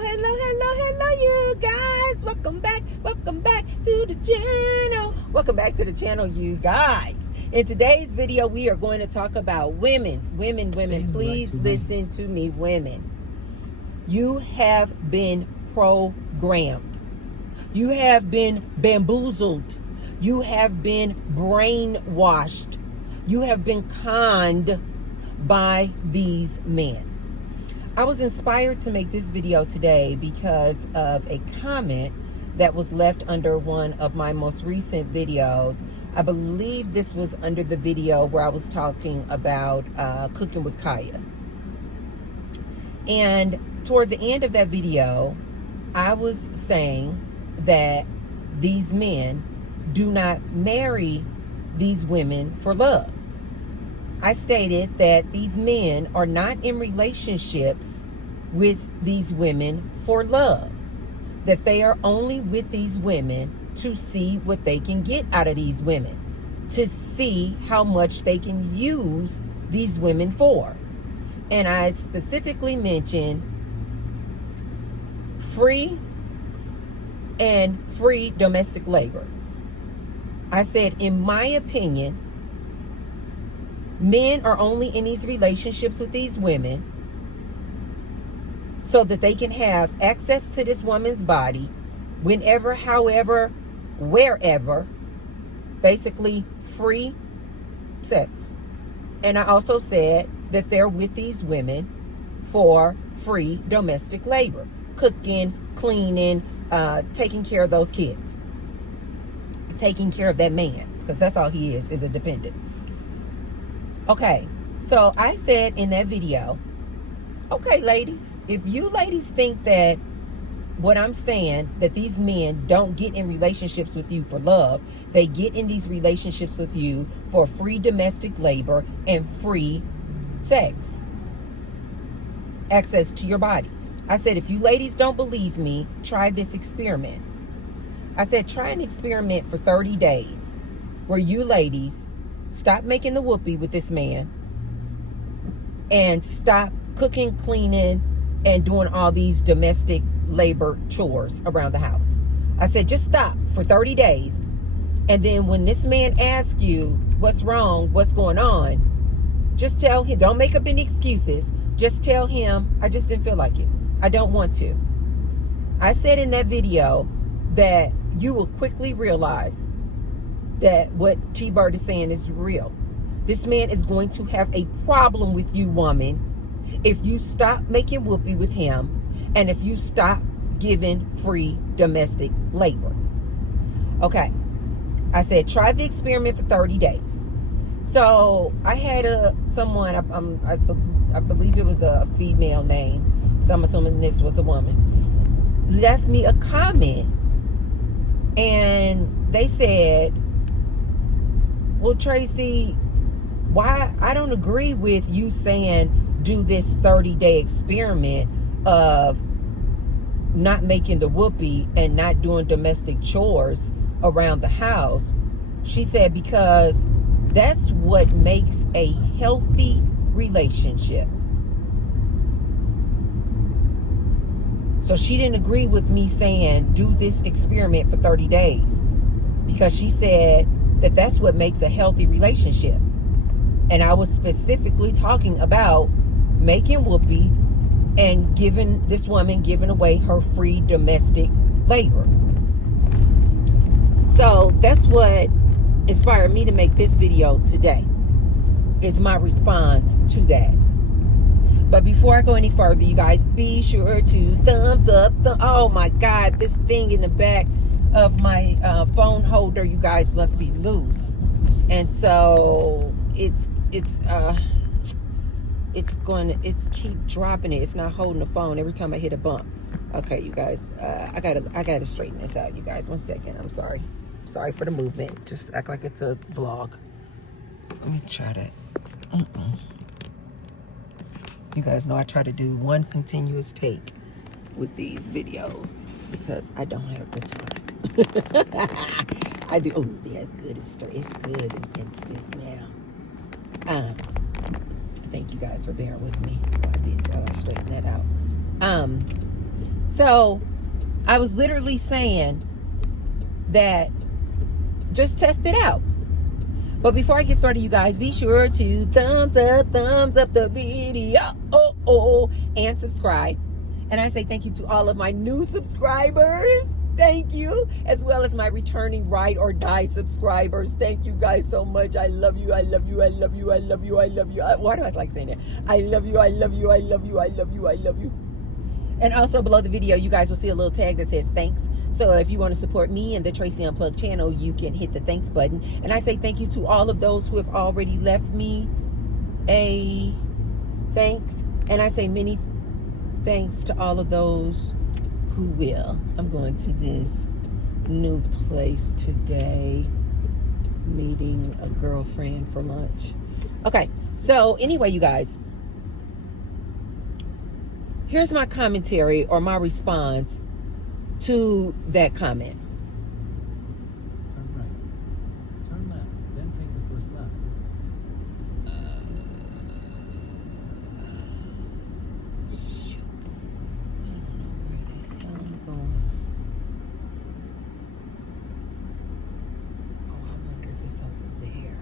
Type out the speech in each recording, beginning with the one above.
Hello, you guys. Welcome back to the channel. Welcome back to the channel, you guys. In today's video, we are going to talk about women. Please listen to me, women. You have been programmed. You have been bamboozled. You have been brainwashed. You have been conned by these men. I was inspired to make this video today because of a comment that was left under one of my most recent videos. I believe this was under the video where I was talking about cooking with Kaya. And toward the end of that video, I was saying that these men do not marry these women for love. I stated that these men are not in relationships with these women for love, that they are only with these women to see what they can get out of these women, to see how much they can use these women for. And I specifically mentioned free domestic labor. I said, in my opinion, men are only in these relationships with these women so that they can have access to this woman's body whenever, however, wherever, basically free sex. And I also said that they're with these women for free domestic labor, cooking, cleaning, taking care of those kids, taking care of that man, because that's all he is a dependent. Okay, so I said in that video, okay, ladies, if you ladies think that what I'm saying, that these men don't get in relationships with you for love, they get in these relationships with you for free domestic labor and free sex, access to your body. I said, if you ladies don't believe me, try this experiment. I said, try an experiment for 30 days where you ladies stop making the whoopee with this man and stop cooking, cleaning, and doing all these domestic labor chores around the house. I said, just stop for 30 days. And then when this man asks you what's wrong, what's going on, just tell him, don't make up any excuses. Just tell him, I just didn't feel like it. I don't want to. I said in that video that you will quickly realize that what T-Bird is saying is real. This man is going to have a problem with you, woman, if you stop making whoopee with him and if you stop giving free domestic labor. Okay. I said, try the experiment for 30 days. So I had someone, I believe it was a female name, so I'm assuming this was a woman, left me a comment, and they said, well, Tracy, why I don't agree with you saying do this 30-day experiment of not making the whoopee and not doing domestic chores around the house. She said, because that's what makes a healthy relationship. So she didn't agree with me saying do this experiment for 30 days because she said that that's what makes a healthy relationship. And I was specifically talking about making whoopee and giving away her free domestic labor. So that's what inspired me to make this video today, is my response to that. But before I go any further, you guys, be sure to thumbs up. Oh my God, this thing in the back of my phone holder, you guys, must be loose. And so it's keep dropping it. It's not holding the phone every time I hit a bump. Okay, you guys, I gotta straighten this out, you guys. 1 second. I'm sorry for the movement. Just act like it's a vlog. Let me try that. You guys know I try to do one continuous take with these videos because I don't have the time. I do. Oh, that's good. It's straight. It's good and stiff now. Thank you guys for bearing with me. I straighten that out. So I was literally saying that just test it out. But before I get started, you guys, be sure to thumbs up the video, and subscribe. And I say thank you to all of my new subscribers. Thank you. As well as my returning ride or die subscribers. Thank you guys so much. I love you. I love you. I love you. I love you. I love you. Why do I like saying that? I love you. I love you. I love you. I love you. I love you. And also below the video, you guys will see a little tag that says thanks. So if you want to support me and the Tracy Unplugged channel, you can hit the thanks button. And I say thank you to all of those who have already left me a thanks. And I say many thanks to all of those who will. I'm going to this new place today, meeting a girlfriend for lunch. Okay, so anyway, you guys, here's my commentary or my response to that comment. Turn right. Turn left, then take the first left. Shoot. I don't know where the hell I'm going. Oh, I wonder if it's over there.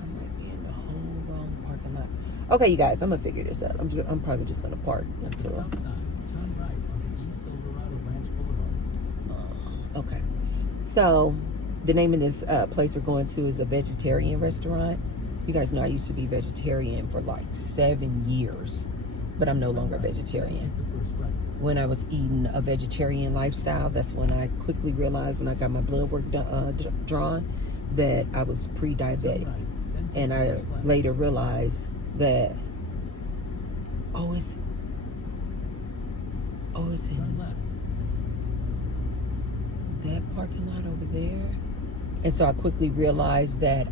I might be in the whole wrong parking lot. Okay, you guys, I'm gonna figure this out. I'm probably just gonna park until. Stop sign. Turn right onto East Silverado Ranch Boulevard. Okay, so the name of this place we're going to is a vegetarian restaurant. You guys know I used to be vegetarian for like 7 years, but I'm no longer vegetarian. When I was eating a vegetarian lifestyle, that's when I quickly realized, when I got my blood work drawn, that I was pre-diabetic. And I later realized that it's in that parking lot over there. And so I quickly realized that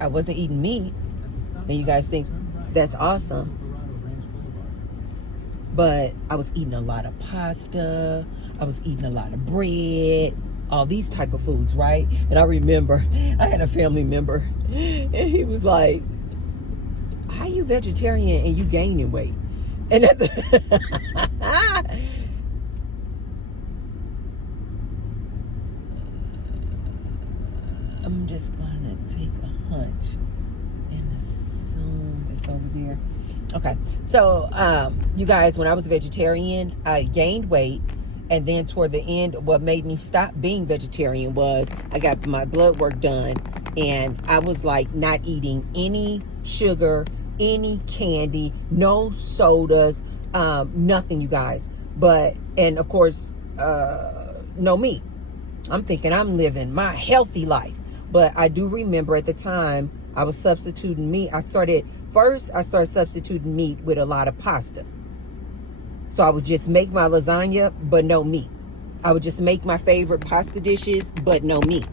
I wasn't eating meat. And you guys think that's awesome, but I was eating a lot of pasta, I was eating a lot of bread, all these type of foods, right? And I remember I had a family member, and he was like, how you vegetarian and you gaining weight? And I'm just gonna take a hunch and assume it's over there. Okay, so you guys, when I was a vegetarian, I gained weight. And then toward the end, what made me stop being vegetarian was I got my blood work done, and I was like not eating any sugar, any candy, no sodas, nothing, you guys. And of course, no meat. I'm thinking I'm living my healthy life. But I do remember at the time I was substituting meat. I started substituting meat with a lot of pasta. So I would just make my lasagna, but no meat. I would just make my favorite pasta dishes, but no meat.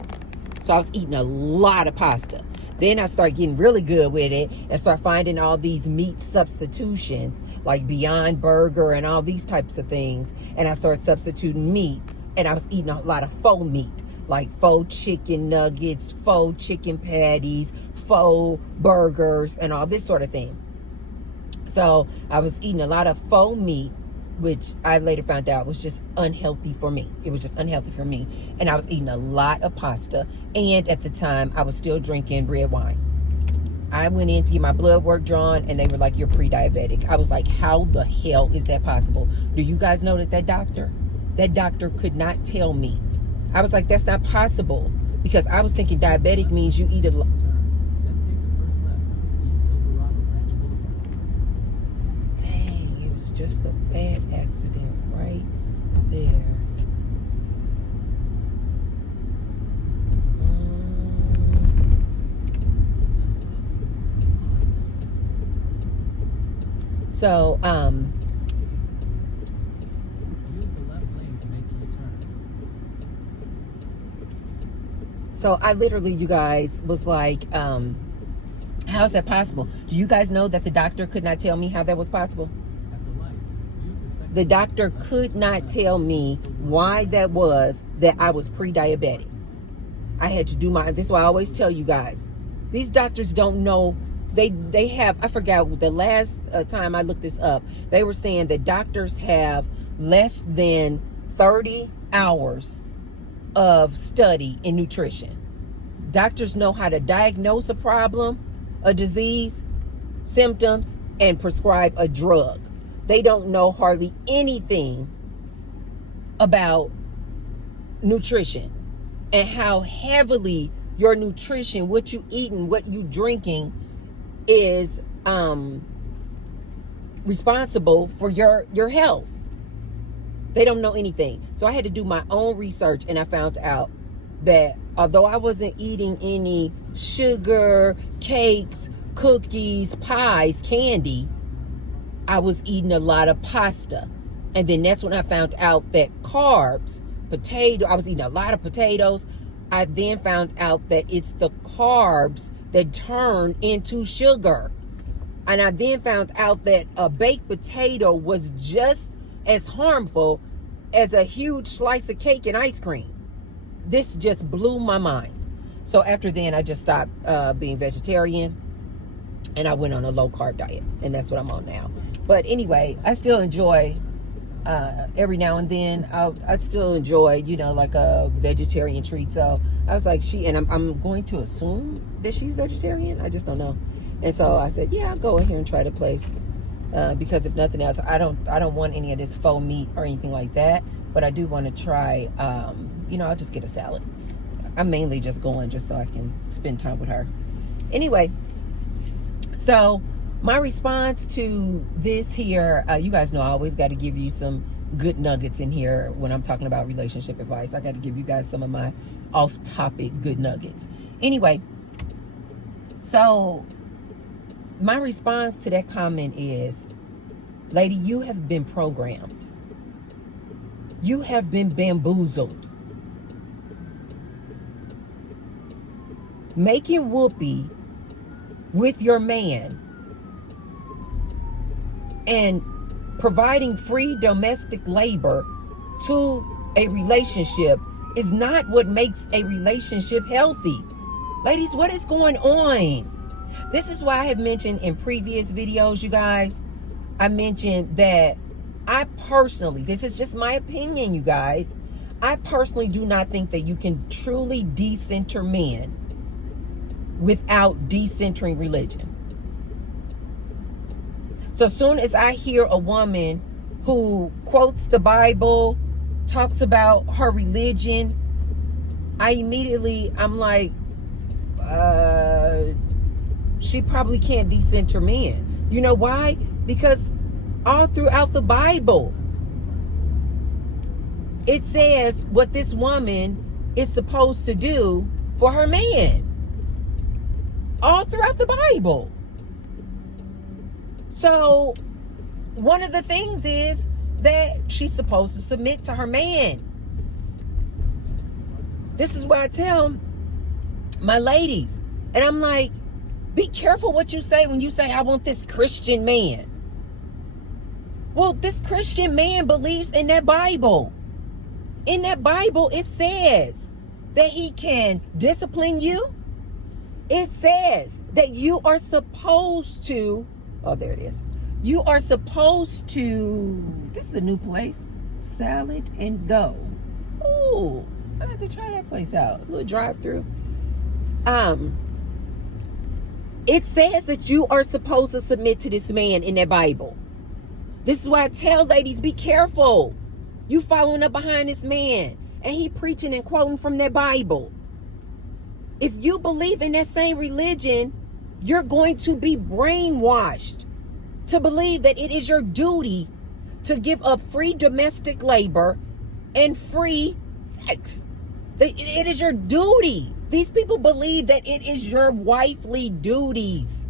So I was eating a lot of pasta. Then I started getting really good with it and start finding all these meat substitutions, like Beyond Burger and all these types of things. And I started substituting meat, and I was eating a lot of faux meat, like faux chicken nuggets, faux chicken patties, faux burgers, and all this sort of thing. So I was eating a lot of faux meat, which I later found out was just unhealthy for me. It was just unhealthy for me. And I was eating a lot of pasta. And at the time, I was still drinking red wine. I went in to get my blood work drawn, and they were like, you're pre-diabetic. I was like, how the hell is that possible? Do you guys know that doctor could not tell me? I was like, that's not possible. Because I was thinking diabetic means you eat a lot. Just a bad accident right there. So use the left lane to make a U-turn. So I literally, you guys, was like, how is that possible? Do you guys know that the doctor could not tell me how that was possible? The doctor could not tell me why that was that I was pre-diabetic. I had to do this is why I always tell you guys, these doctors don't know they have, I forgot the last time I looked this up, they were saying that doctors have less than 30 hours of study in nutrition. Doctors know how to diagnose a problem, a disease, symptoms, and prescribe a drug. They don't know hardly anything about nutrition and how heavily your nutrition, what you eating, what you drinking, is responsible for your health. They don't know anything. So I had to do my own research, and I found out that although I wasn't eating any sugar, cakes, cookies, pies, candy, I was eating a lot of pasta. And then that's when I found out that carbs, I was eating a lot of potatoes. I then found out that it's the carbs that turn into sugar. And I then found out that a baked potato was just as harmful as a huge slice of cake and ice cream. This just blew my mind. So after then, I just stopped being vegetarian, and I went on a low carb diet, and that's what I'm on now. But anyway, I still enjoy every now and then. I still enjoy, like a vegetarian treat. So I was like, I'm going to assume that she's vegetarian. I just don't know. And so I said, yeah, I'll go in here and try the place. Because if nothing else, I don't want any of this faux meat or anything like that. But I do want to try, I'll just get a salad. I'm mainly just going just so I can spend time with her. Anyway, so my response to this here, you guys know I always got to give you some good nuggets in here when I'm talking about relationship advice. I got to give you guys some of my off-topic good nuggets. Anyway, so my response to that comment is, lady, you have been programmed. You have been bamboozled. Making whoopee with your man and providing free domestic labor to a relationship is not what makes a relationship healthy. Ladies, what is going on? This is why I have mentioned in previous videos, you guys, I mentioned that I personally, this is just my opinion, you guys, I personally do not think that you can truly decenter men without decentering religion. So as soon as I hear a woman who quotes the Bible, talks about her religion, I'm like, she probably can't decenter men. You know why? Because all throughout the Bible, it says what this woman is supposed to do for her man. All throughout the Bible. So one of the things is that she's supposed to submit to her man. This is what I tell my ladies. And I'm like, be careful what you say when you say, I want this Christian man. Well, this Christian man believes in that Bible. In that Bible, it says that he can discipline you. It says that you are supposed to, oh, there it is. You are supposed to, this is a new place, Salad and Go. Ooh, I have to try that place out. A little drive-through. It says that you are supposed to submit to this man in that Bible. This is why I tell ladies, be careful. You following up behind this man and he preaching and quoting from that Bible. If you believe in that same religion, you're going to be brainwashed to believe that it is your duty to give up free domestic labor and free sex. It is your duty. These people believe that it is your wifely duties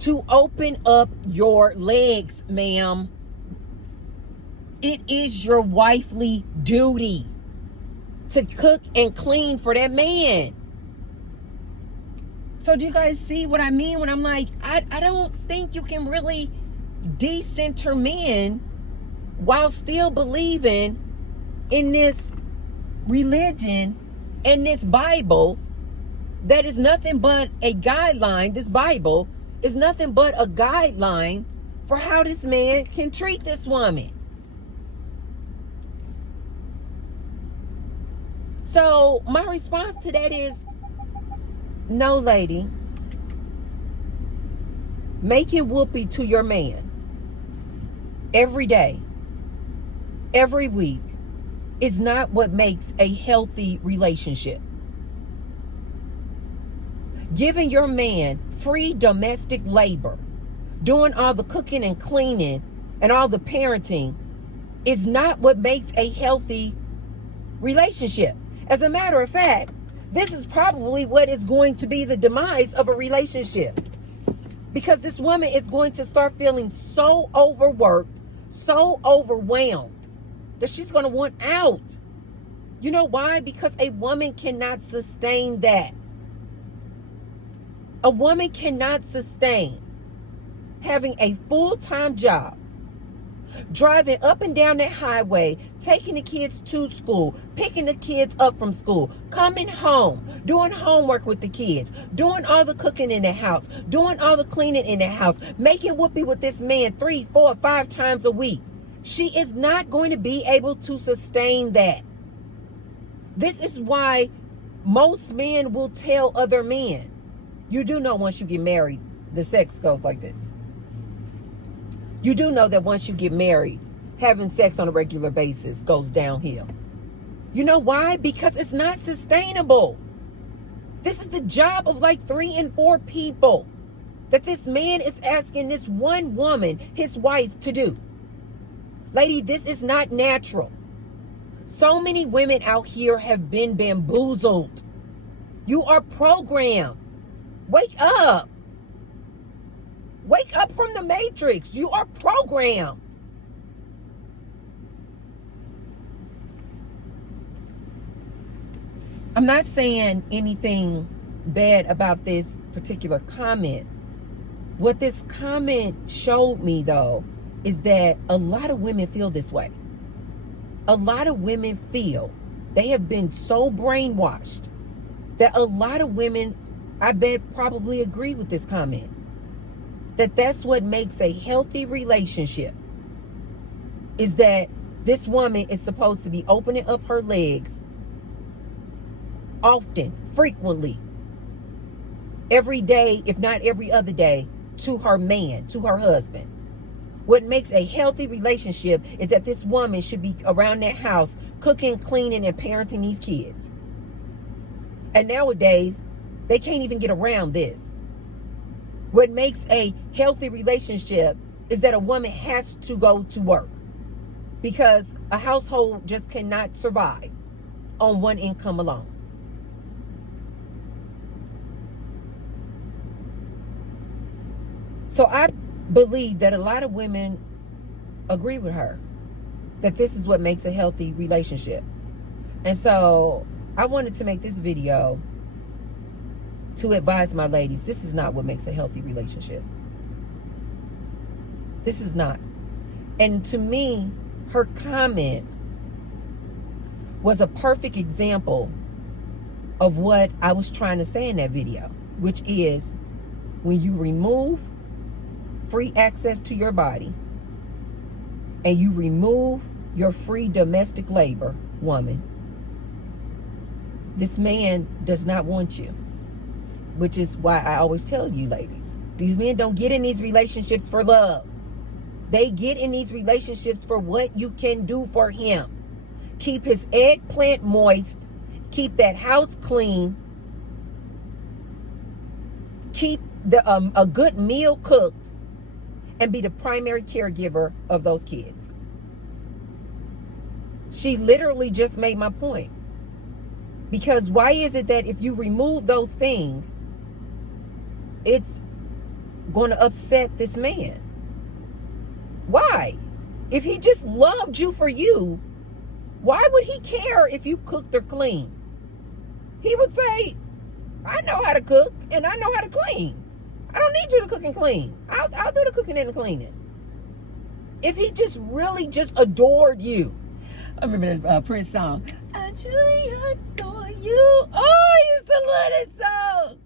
to open up your legs, ma'am. It is your wifely duty to cook and clean for that man. So do you guys see what I mean when I'm like, I don't think you can really decenter men while still believing in this religion and this Bible that is nothing but a guideline, this Bible is nothing but a guideline for how this man can treat this woman. So my response to that is, no, lady. Making whoopee to your man every day, every week, is not what makes a healthy relationship. Giving your man free domestic labor, doing all the cooking and cleaning and all the parenting, is not what makes a healthy relationship. As a matter of fact, this is probably what is going to be the demise of a relationship. Because this woman is going to start feeling so overworked, so overwhelmed, that she's going to want out. You know why? Because a woman cannot sustain that. A woman cannot sustain having a full-time job, driving up and down that highway, taking the kids to school, picking the kids up from school, coming home, doing homework with the kids, doing all the cooking in the house, doing all the cleaning in the house, making whoopee with this man 3, 4, 5 times a week. She is not going to be able to sustain that. This is why most men will tell other men, you do know once you get married, the sex goes like this. You do know that once you get married, having sex on a regular basis goes downhill. You know why? Because it's not sustainable. This is the job of like 3 and 4 people that this man is asking this one woman, his wife, to do. Lady, this is not natural. So many women out here have been bamboozled. You are programmed. Wake up. Wake up from the matrix. You are programmed. I'm not saying anything bad about this particular comment. What this comment showed me, though, is that a lot of women feel this way. A lot of women feel they have been so brainwashed that a lot of women, I bet, probably agree with this comment. That's what makes a healthy relationship, is that this woman is supposed to be opening up her legs often, frequently, every day, if not every other day, to her man, to her husband. What makes a healthy relationship is that this woman should be around that house cooking, cleaning, and parenting these kids. And nowadays, they can't even get around this. What makes a healthy relationship is that a woman has to go to work, because a household just cannot survive on one income alone. So I believe that a lot of women agree with her, that this is what makes a healthy relationship. And so I wanted to make this video to advise my ladies, this is not what makes a healthy relationship. This is not. And to me, her comment was a perfect example of what I was trying to say in that video, which is, when you remove free access to your body and you remove your free domestic labor, woman, this man does not want you. Which is why I always tell you, ladies, these men don't get in these relationships for love. They get in these relationships for what you can do for him. Keep his eggplant moist. Keep that house clean. Keep a good meal cooked. And be the primary caregiver of those kids. She literally just made my point. Because why is it that if you remove those things, it's going to upset this man? Why? If he just loved you for you, why would he care if you cooked or cleaned? He would say, I know how to cook and I know how to clean. I don't need you to cook and clean. I'll do the cooking and the cleaning. If he just really just adored you. I remember that Prince song. I truly adore you. Oh, I used to love that song.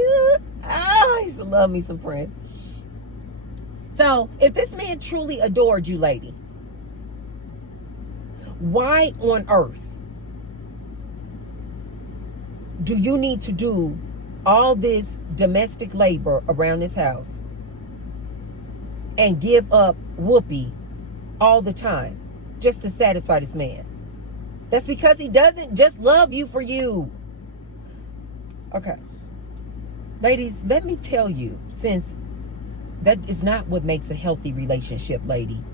you. Oh, I used to love me some Prince. So, if this man truly adored you, lady, why on earth do you need to do all this domestic labor around this house and give up whoopee all the time just to satisfy this man? That's because he doesn't just love you for you. Okay. Ladies, let me tell you, since that is not what makes a healthy relationship, lady.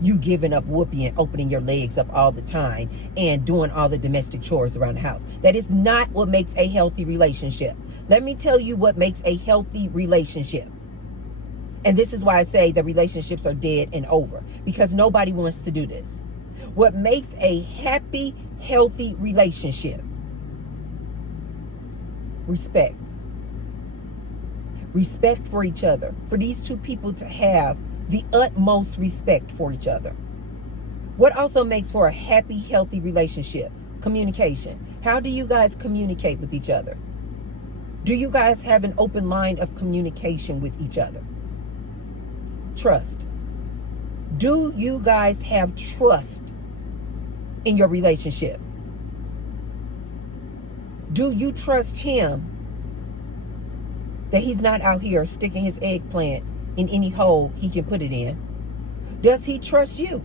You giving up whoopee and opening your legs up all the time and doing all the domestic chores around the house. That is not what makes a healthy relationship. Let me tell you what makes a healthy relationship. And this is why I say the relationships are dead and over, because nobody wants to do this. What makes a happy, healthy relationship? Respect. Respect for each other. For these two people to have the utmost respect for each other. What also makes for a happy, healthy relationship? Communication. How do you guys communicate with each other? Do you guys have an open line of communication with each other? Trust. Do you guys have trust in your relationship? Do you trust him that he's not out here sticking his eggplant in any hole he can put it in? Does he trust you?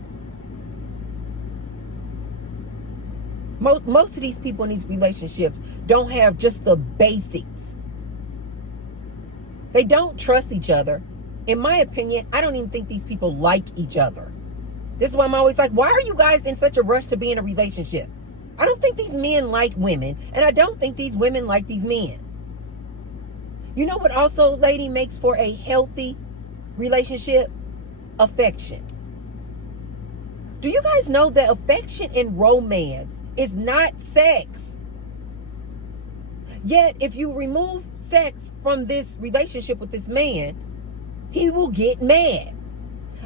Most of these people in these relationships don't have just the basics. They don't trust each other. In my opinion, I don't even think these people like each other. This is why I'm always like, why are you guys in such a rush to be in a relationship? I don't think these men like women, and I don't think these women like these men. You know what also, lady, makes for a healthy relationship? Affection. Do you guys know that affection and romance is not sex? Yet, if you remove sex from this relationship with this man, he will get mad.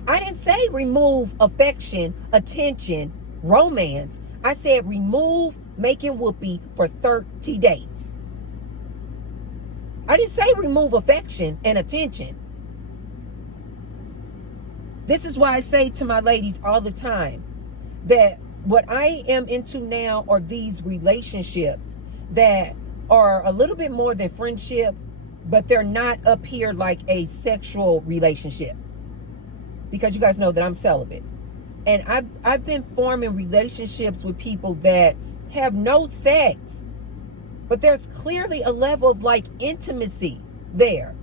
I didn't say remove affection, attention, romance. I said remove making whoopee for 30 days. I didn't say remove affection and attention. This is why I say to my ladies all the time that what I am into now are these relationships that are a little bit more than friendship, but they're not up here like a sexual relationship. Because you guys know that I'm celibate. And I've been forming relationships with people that have no sex, but there's clearly a level of like intimacy there.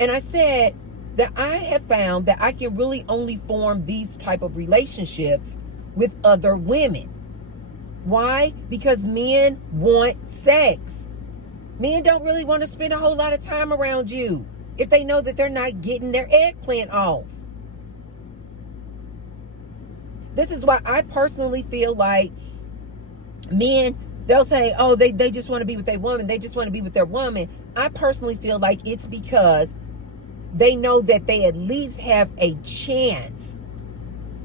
And I said that I have found that I can really only form these type of relationships with other women. Why? Because men want sex. Men don't really want to spend a whole lot of time around you if they know that they're not getting their eggplant off. This is why I personally feel like men, they'll say, oh, they just want to be with their woman. They just want to be with their woman. I personally feel like it's because they know that they at least have a chance.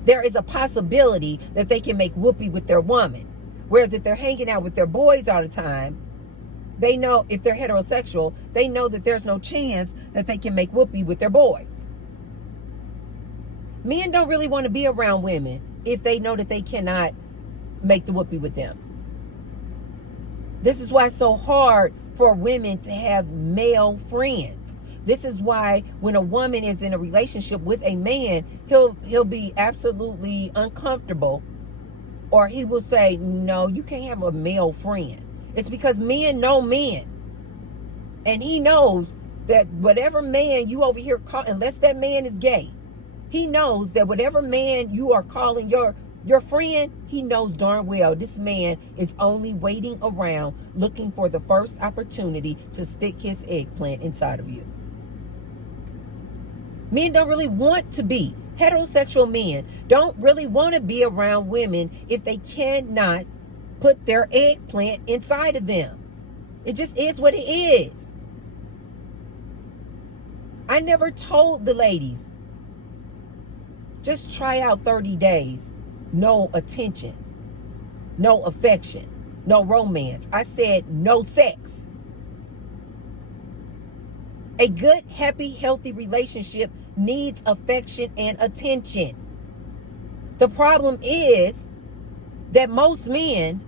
There is a possibility that they can make whoopee with their woman. Whereas if they're hanging out with their boys all the time, they know if they're heterosexual, they know that there's no chance that they can make whoopee with their boys. Men don't really want to be around women if they know that they cannot make the whoopee with them. This is why it's so hard for women to have male friends. This is why when a woman is in a relationship with a man, he'll be absolutely uncomfortable, or he will say, no, you can't have a male friend. It's because men know men. And he knows that whatever man you over here call, unless that man is gay, he knows that whatever man you are calling your friend, he knows darn well this man is only waiting around looking for the first opportunity to stick his eggplant inside of you. Men don't really want to be. Heterosexual men don't really want to be around women if they cannot put their eggplant inside of them. It just is what it is. I never told the ladies, just try out 30 days. No attention, no affection, no romance. I said no sex. A good, happy, healthy relationship needs affection and attention. The problem is that most men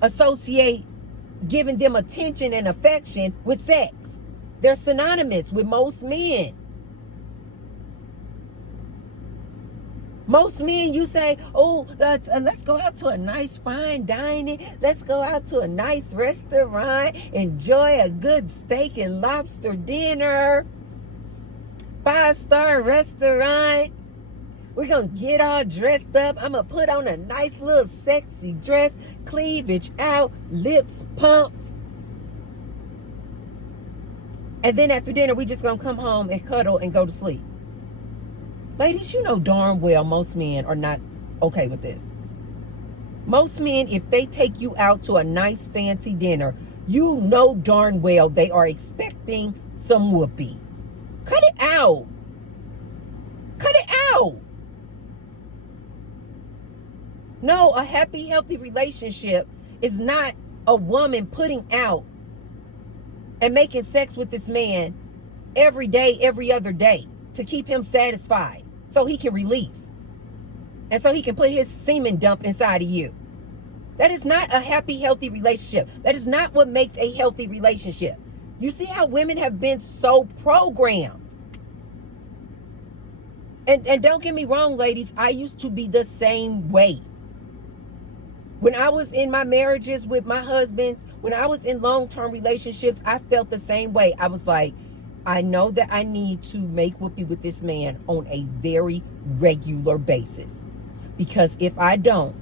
associate giving them attention and affection with sex. They're synonymous with most men. Most men, you say, oh, let's go out to a nice fine dining. Let's go out to a nice restaurant. Enjoy a good steak and lobster dinner. 5-star restaurant. We're going to get all dressed up. I'm going to put on a nice little sexy dress. Cleavage out. Lips pumped. And then after dinner, we just going to come home and cuddle and go to sleep. Ladies, you know darn well most men are not okay with this. Most men, if they take you out to a nice fancy dinner, you know darn well they are expecting some whoopee. Cut it out. Cut it out. No, a happy, healthy relationship is not a woman putting out and making sex with this man every day, every other day to keep him satisfied so he can release and so he can put his semen dump inside of you. That is not a happy, healthy relationship. That is not what makes a healthy relationship. You see how women have been so programmed. And don't get me wrong, ladies, I used to be the same way. When I was in my marriages with my husbands, when I was in long-term relationships, I felt the same way. I was like, I know that I need to make whoopee with this man on a very regular basis. Because if I don't,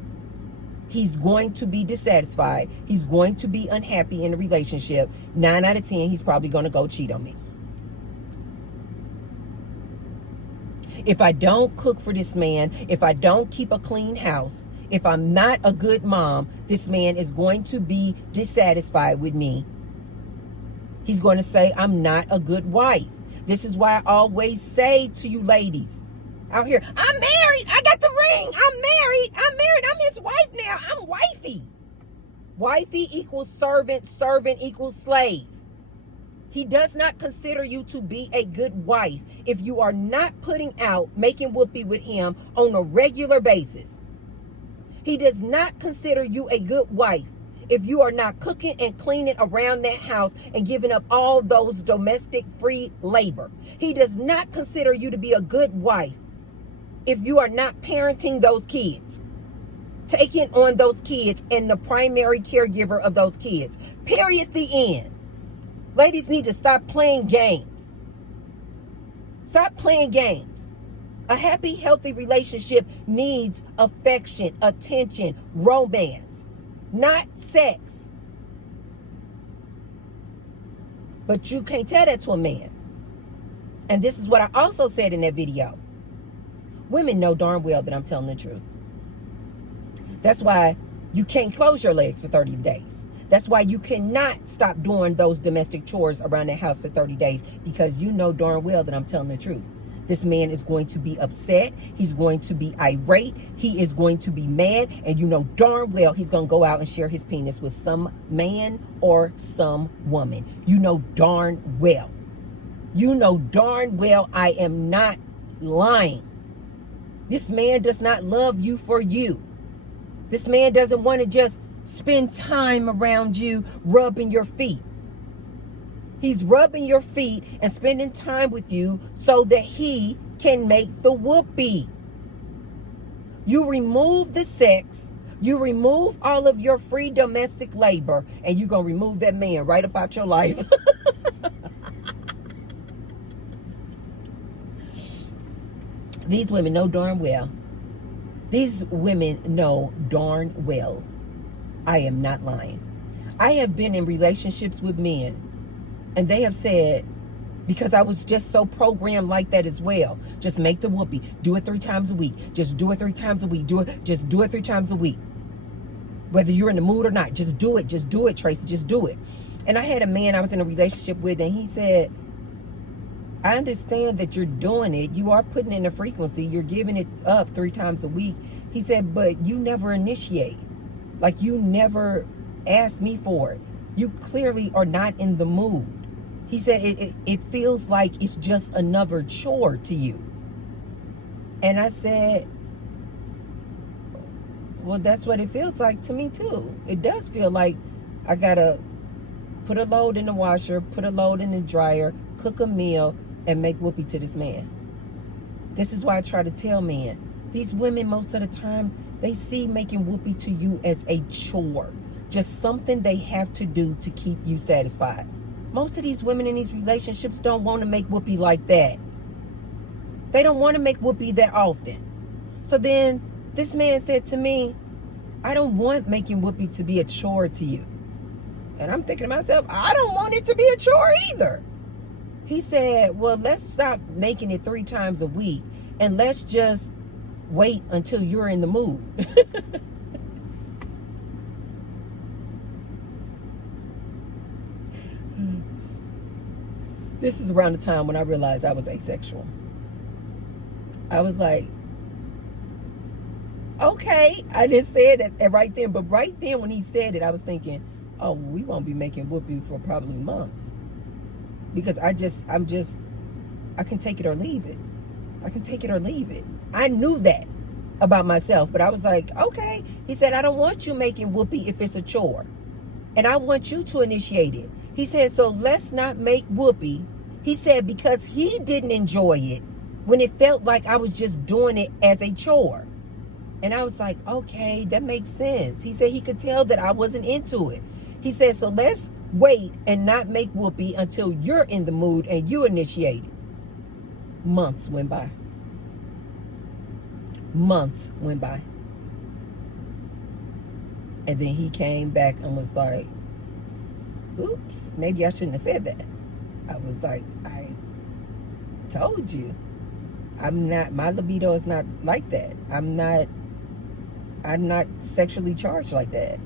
he's going to be dissatisfied. He's going to be unhappy in the relationship. 9 out of 10, he's probably going to go cheat on me. If I don't cook for this man, if I don't keep a clean house, if I'm not a good mom, this man is going to be dissatisfied with me. He's going to say, I'm not a good wife. This is why I always say to you ladies out here, I'm married. I got the ring. I'm married. I'm his wife now. I'm wifey. Wifey equals servant. Servant equals slave. He does not consider you to be a good wife if you are not putting out, making whoopee with him on a regular basis. He does not consider you a good wife if you are not cooking and cleaning around that house and giving up all those domestic free labor. He does not consider you to be a good wife if you are not parenting those kids, taking on those kids and the primary caregiver of those kids. Period. The end. Ladies need to stop playing games. Stop playing games. A happy, healthy relationship needs affection, attention, romance, not sex. But you can't tell that to a man. And this is what I also said in that video. Women know darn well that I'm telling the truth. That's why you can't close your legs for 30 days. That's why you cannot stop doing those domestic chores around the house for 30 days, because you know darn well that I'm telling the truth. This man is going to be upset. He's going to be irate. He is going to be mad. And you know darn well he's going to go out and share his penis with some man or some woman. You know darn well. You know darn well I am not lying. This man does not love you for you. This man doesn't want to just spend time around you rubbing your feet. He's rubbing your feet and spending time with you so that he can make the whoopee. You remove the sex, you remove all of your free domestic labor, and you're going to remove that man right up out your life. These women know darn well. These women know darn well. I am not lying. I have been in relationships with men, and they have said, because I was just so programmed like that as well, just make the whoopee, do it 3 times a week, just do it 3 times a week, just do it 3 times a week. Whether you're in the mood or not, just do it, Tracy, just do it. And I had a man I was in a relationship with, and he said, I understand that you're doing it. You are putting in a frequency. You're giving it up 3 times a week. He said, but you never initiate. Like, you never ask me for it. You clearly are not in the mood. He said it feels like it's just another chore to you. And I said, well, that's what it feels like to me too. It does feel like I gotta put a load in the washer, put a load in the dryer, cook a meal, and make whoopee to this man. This is why I try to tell men, these women most of the time, they see making whoopee to you as a chore. Just something they have to do to keep you satisfied. Most of these women in these relationships don't want to make whoopee like that. They don't want to make whoopee that often. So then this man said to me, I don't want making whoopee to be a chore to you. And I'm thinking to myself, I don't want it to be a chore either. He said, well, let's stop making it 3 times a week and let's just wait until you're in the mood. This is around the time when I realized I was asexual. I was like, okay. I didn't say it right then, but right then when he said it, I was thinking, oh, we won't be making whoopee for probably months. Because I can take it or leave it. I can take it or leave it. I knew that about myself, but I was like, okay. He said, I don't want you making whoopee if it's a chore. And I want you to initiate it. He said, so let's not make whoopee. He said, because he didn't enjoy it when it felt like I was just doing it as a chore. And I was like, okay, that makes sense. He said he could tell that I wasn't into it. He said, so let's wait and not make whoopee until you're in the mood and you initiate it. Months went by. Months went by. And then he came back and was like, oops, maybe I shouldn't have said that. I was like, I told you. My libido is not like that. I'm not sexually charged like that.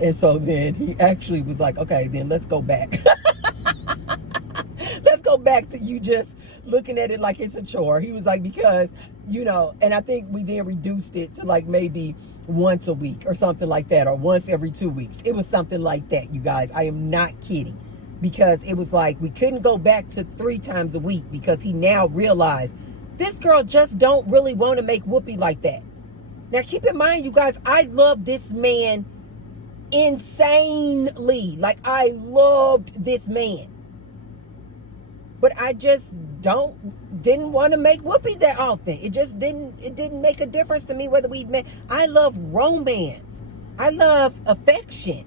And so then he actually was like, okay, then let's go back. Let's go back to you just looking at it like it's a chore. He was like, because, and I think we then reduced it to like maybe once a week or something like that, or once every 2 weeks. It was something like that, you guys. I am not kidding. Because it was like we couldn't go back to 3 times a week because he now realized this girl just don't really want to make whoopee like that. Now keep in mind, you guys, I love this man insanely. Like I loved this man. But I just didn't want to make whoopee that often. It didn't make a difference to me whether we met. I love romance. I love affection,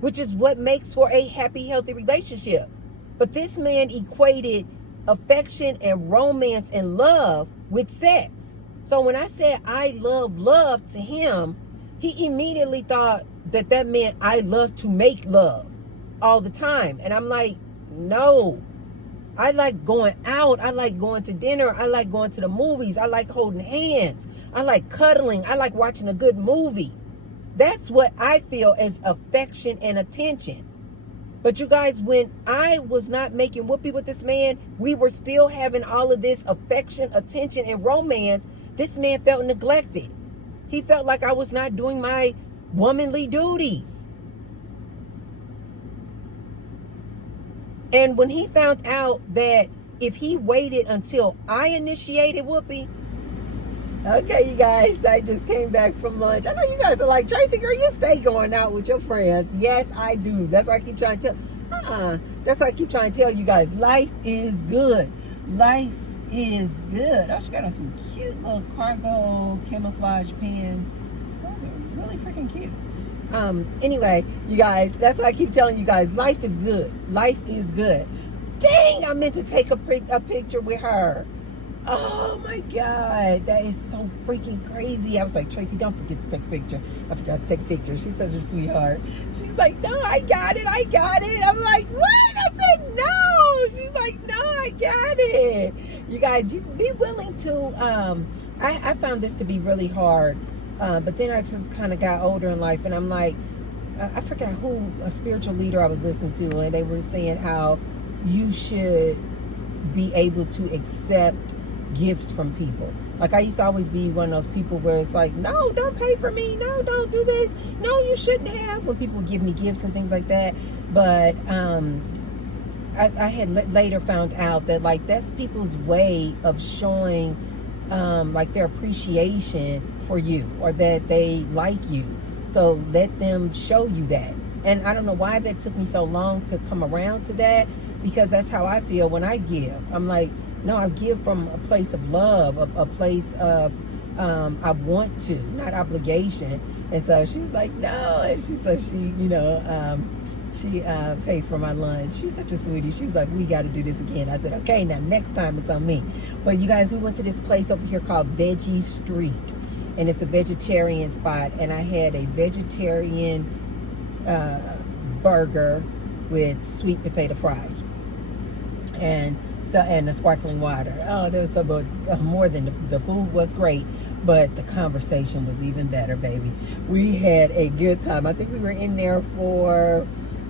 which is what makes for a happy, healthy relationship. But this man equated affection and romance and love with sex. So when I said I love to him, he immediately thought that meant I love to make love all the time. And I'm like, no. I like going out. I like going to dinner. I like going to the movies. I like holding hands. I like cuddling. I like watching a good movie. That's what I feel as affection and attention. But you guys, when I was not making whoopee with this man, we were still having all of this affection, attention, and romance. This man felt neglected. He felt like I was not doing my womanly duties. And when he found out that if he waited until I initiated whoopee, okay, you guys, I just came back from lunch. I know you guys are like, Tracy, girl, you stay going out with your friends. Yes, I do. That's why I keep trying to tell. That's why I keep trying to tell you guys, life is good. Life is good. Oh, she got on some cute little cargo camouflage pants. Those are really freaking cute. Anyway, you guys, that's why I keep telling you guys, life is good. Life is good. Dang, I meant to take a picture with her. Oh my God, that is so freaking crazy. I was like, Tracy, don't forget to take a picture. I forgot to take a picture. She's such a sweetheart. She's like, no, I got it. I'm like, what? I said, no. She's like, no, I got it. You guys, you be willing to, I found this to be really hard. But then I just kind of got older in life, and I'm like, I forgot who, a spiritual leader I was listening to, and they were saying how you should be able to accept gifts from people. Like I used to always be one of those people where it's like, no, don't pay for me. No, don't do this. No, you shouldn't have, when people would give me gifts and things like that. But I had later found out that like that's people's way of showing like their appreciation for you, or that they like you. So let them show you that. And I don't know why that took me so long to come around to that, because that's how I feel when I give. I'm like, no, I give from a place of love, a place of I want to, not obligation. And so she was like, no. And she paid for my lunch. She's such a sweetie. She was like, we got to do this again. I said, okay, now next time it's on me. But you guys, we went to this place over here called Veggie Street, and it's a vegetarian spot. And I had a vegetarian burger with sweet potato fries, and the sparkling water. Oh, there was so much more than the food was great, but the conversation was even better, baby. We had a good time. I think we were in there for,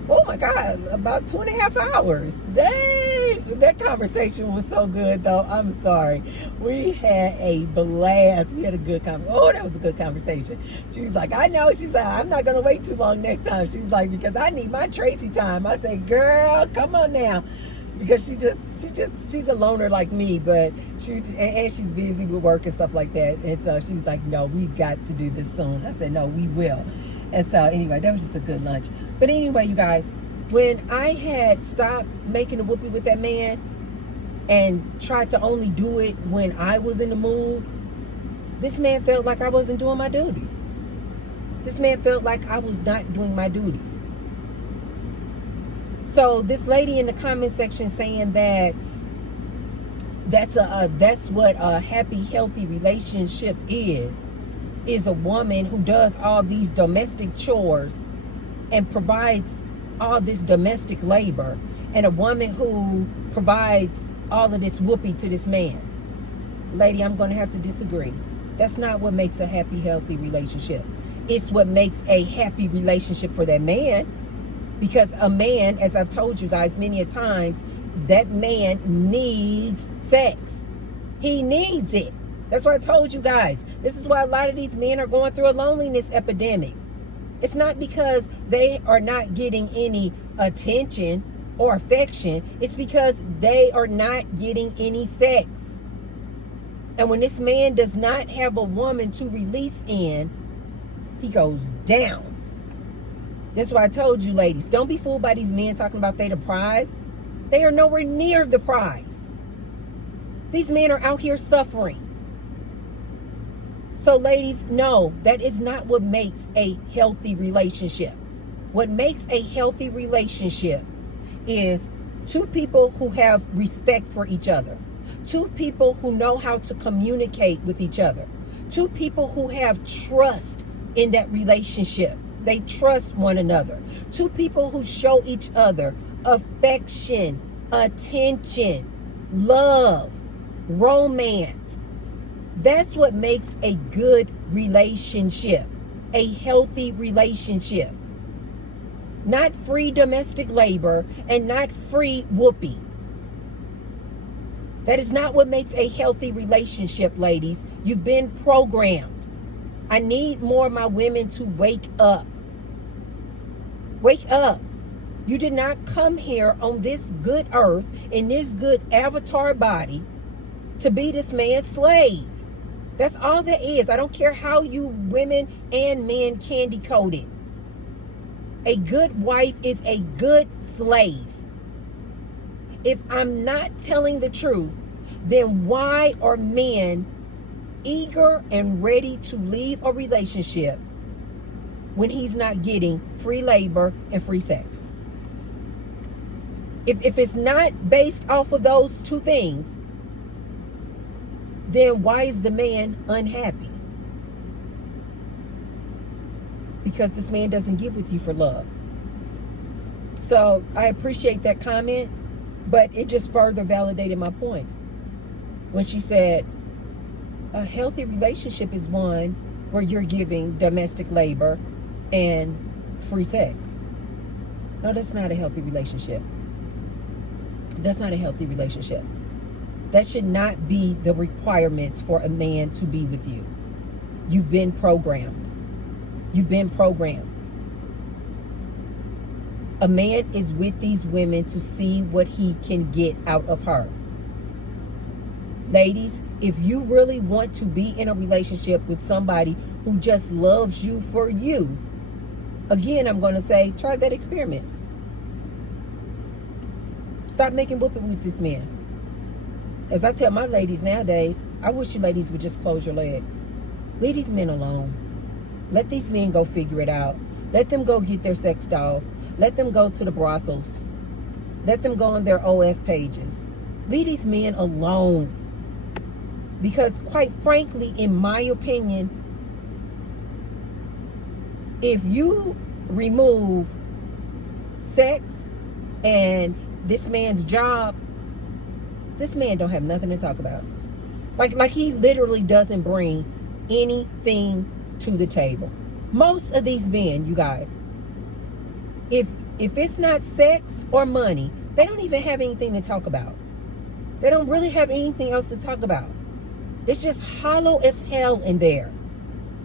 oh my God, about 2.5 hours. Dang, that conversation was so good, though. I'm sorry. We had a blast. We had a good conversation. Oh, that was a good conversation. She was like, I know. She said, I'm not going to wait too long next time. She's like, because I need my Tracy time. I said, girl, come on now. Because she's a loner like me, but and she's busy with work and stuff like that. And so she was like, no, we've got to do this soon. I said, no, we will. And so anyway, that was just a good lunch. But anyway, you guys, when I had stopped making a whoopee with that man and tried to only do it when I was in the mood, this man felt like I wasn't doing my duties. This man felt like I was not doing my duties. So this lady in the comment section saying that that's what a happy, healthy relationship is a woman who does all these domestic chores and provides all this domestic labor, and a woman who provides all of this whoopee to this man. Lady, I'm going to have to disagree. That's not what makes a happy, healthy relationship. It's what makes a happy relationship for that man. Because a man, as I've told you guys many a times, that man needs sex. He needs it. That's why I told you guys. This is why a lot of these men are going through a loneliness epidemic. It's not because they are not getting any attention or affection. It's because they are not getting any sex. And when this man does not have a woman to release in, he goes down. That's why I told you, ladies, don't be fooled by these men talking about they the prize. They are nowhere near the prize. These men are out here suffering. So, ladies, no, that is not what makes a healthy relationship. What makes a healthy relationship is two people who have respect for each other. Two people who know how to communicate with each other. Two people who have trust in that relationship. They trust one another. Two people who show each other affection, attention, love, romance. That's what makes a good relationship, a healthy relationship. Not free domestic labor and not free whoopee. That is not what makes a healthy relationship, ladies. You've been programmed. I need more of my women to wake up. Wake up. You did not come here on this good earth, in this good avatar body, to be this man's slave. That's all that is. I don't care how you women and men candy coat it. A good wife is a good slave. If I'm not telling the truth, then why are men eager and ready to leave a relationship when he's not getting free labor and free sex? If it's not based off of those two things, then why is the man unhappy? Because this man doesn't get with you for love. So I appreciate that comment, but it just further validated my point. When she said, a healthy relationship is one where you're giving domestic labor and free sex. No, that's not a healthy relationship. That's not a healthy relationship. That should not be the requirements for a man to be with you. You've been programmed. You've been programmed. A man is with these women to see what he can get out of her. Ladies, if you really want to be in a relationship with somebody who just loves you for you, again, I'm going to say, try that experiment. Stop making whooping with this man. As I tell my ladies nowadays, I wish you ladies would just close your legs. Leave these men alone. Let these men go figure it out. Let them go get their sex dolls. Let them go to the brothels. Let them go on their OF pages. Leave these men alone. Because quite frankly, in my opinion, if you remove sex and this man's job, this man don't have nothing to talk about. Like he literally doesn't bring anything to the table. Most of these men, you guys, if it's not sex or money, they don't even have anything to talk about. They don't really have anything else to talk about. It's just hollow as hell in there.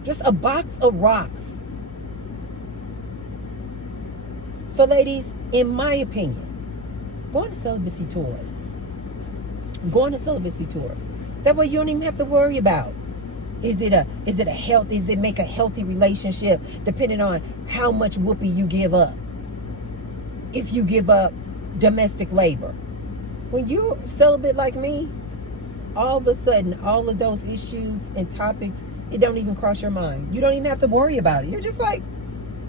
Just a box of rocks. So ladies, in my opinion, go on a celibacy tour. Go on a celibacy tour. That way you don't even have to worry about, is it make a healthy relationship depending on how much whoopee you give up? If you give up domestic labor. When you're celibate like me, all of a sudden, all of those issues and topics, it don't even cross your mind. You don't even have to worry about it. You're just like,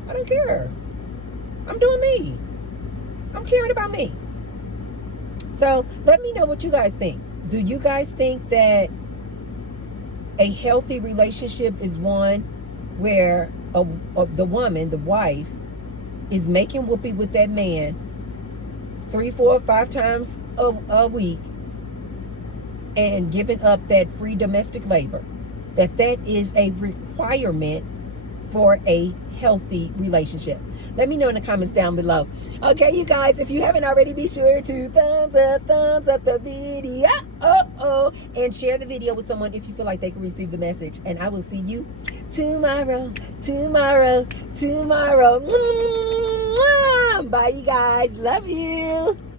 I don't care. I'm doing me. I'm caring about me. So let me know what you guys think. Do you guys think that a healthy relationship is one where the woman, the wife, is making whoopee with that man 3, 4, 5 times a week and giving up that free domestic labor? That is a requirement for a healthy relationship. Let me know in the comments down below. Okay, you guys, if you haven't already, be sure to thumbs up the video. And share the video with someone if you feel like they can receive the message. And I will see you tomorrow. Bye, you guys. Love you.